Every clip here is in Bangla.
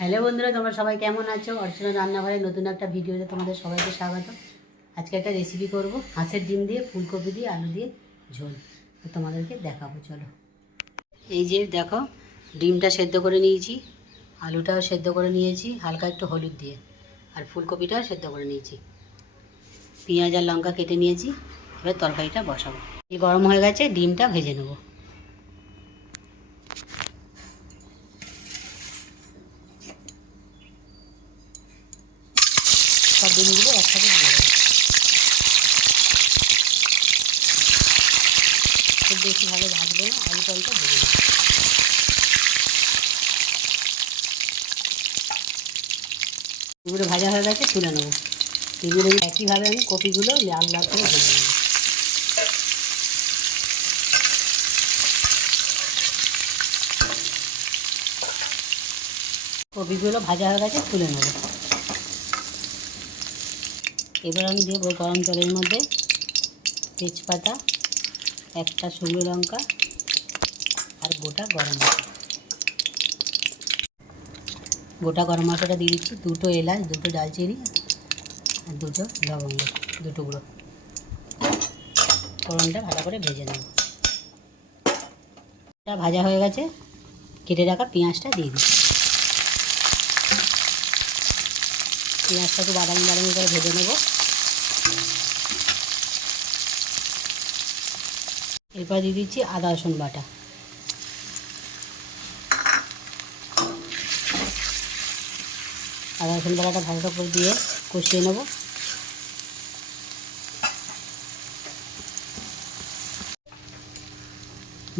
হ্যালো বন্ধুরা, তোমরা সবাই কেমন আছো? অর্চনা রান্নাঘরের নতুন একটা ভিডিওতে তোমাদের সবাইকে স্বাগত। আজকে একটা রেসিপি করব হাঁসের ডিম দিয়ে, ফুলকপি দিয়ে, আলু দিয়ে ঝোল। তো তোমাদেরকে দেখাবো, চলো। এই যে দেখো, ডিমটা সেদ্ধ করে নিয়েছি, আলুটাও সেদ্ধ করে নিয়েছি হালকা একটু হলুদ দিয়ে, আর ফুলকপিটাও সেদ্ধ করে নিয়েছি। পেঁয়াজ আর লঙ্কা কেটে নিয়েছি। এবার তরকারিটা বসাবো। গরম হয়ে গেছে, ডিমটা ভেজে নেবো। সব ডিমগুলো একসাথে দিয়ে দেবো। খুব বেশি ভালো ভাজবো না, অল্প অল্প ভেজে নেবো। এগুলো ভাজা হয়ে গেছে, তুলে নেবো। এগুলো একইভাবে আমি কপিগুলো লাল লাল করে ভেজে নেবো। কপিগুলো ভাজা হয়ে গেছে, তুলে নেবো। এবার আমি দেবো গরম জলের মধ্যে তেজপাতা, একটা শুকনো লঙ্কা আর গোটা গরম মশলা। গোটা গরম মশলাটা দিয়ে দিচ্ছি, দুটো এলাচ, দুটো দালচিনি আর দুটো লবঙ্গ, দুটো গুঁড়ো। ফোড়নটা ভালো করে ভেজে নেব। এটা ভাজা হয়ে গেছে, কেটে রাখা পেঁয়াজটা দিয়ে দিচ্ছি। পেঁয়াজটা একটু বাদামি বাদামি করে ভেজে নেব। এরপর দিয়ে দিচ্ছি আদা রসুন বাটা। আদা রসুন বাটাটা ভালো করে দিয়ে কষিয়ে নেব।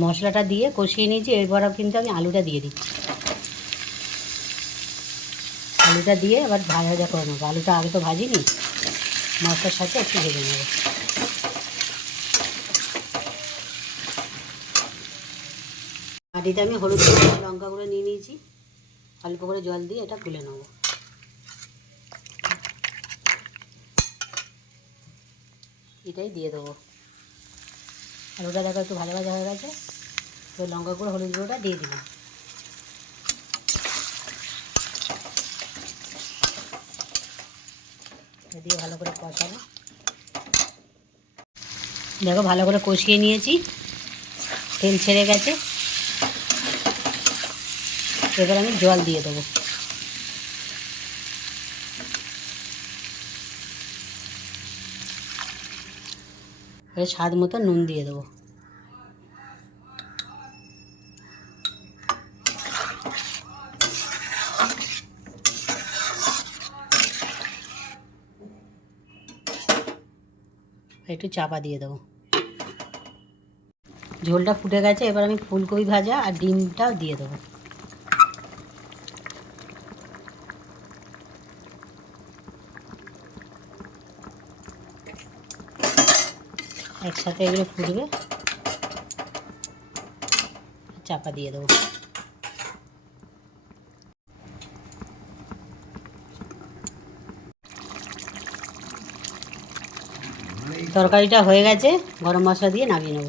মশলাটা দিয়ে কষিয়ে নিয়েছি, এরপরও কিন্তু আমি আলুটা দিয়ে দিচ্ছি। আলুটা দিয়ে এবার ভাজা ভাজা করে নেবো। আলুটা আগে তো ভাজিনি, মশলার সাথে একটু ভেজে নেব। বাটিতে আমি হলুদ গুঁড়ো, লঙ্কা গুঁড়ো নিয়ে নিয়েছি। অল্প করে জল দিয়ে এটা গুলে নেব। এটাই দিয়ে দেবো। আলুটা দেখো একটু ভাজা ভাজা হয়ে গেছে, তো লঙ্কা গুঁড়ো, হলুদ গুঁড়োটা দিয়ে দিলাম। দিয়ে ভালো করে কষাবো। দেখো ভালো করে কষিয়ে নিয়েছি, তেল ছেড়ে গেছে। এবার আমি জল দিয়ে দেবো। এবার স্বাদ মতো নুন দিয়ে দেবো। একটু চাপা দিয়ে দেবো। ঝোলটা ফুটে গেছে, এবার আমি ফুলকপি ভাজা আর ডিমটাও দিয়ে দেবো। একসাথে এগুলো ফুটবে, চাপা দিয়ে দেবো। তরকারিটা হয়ে গেছে, গরম মশলা দিয়ে নামিয়ে নেব।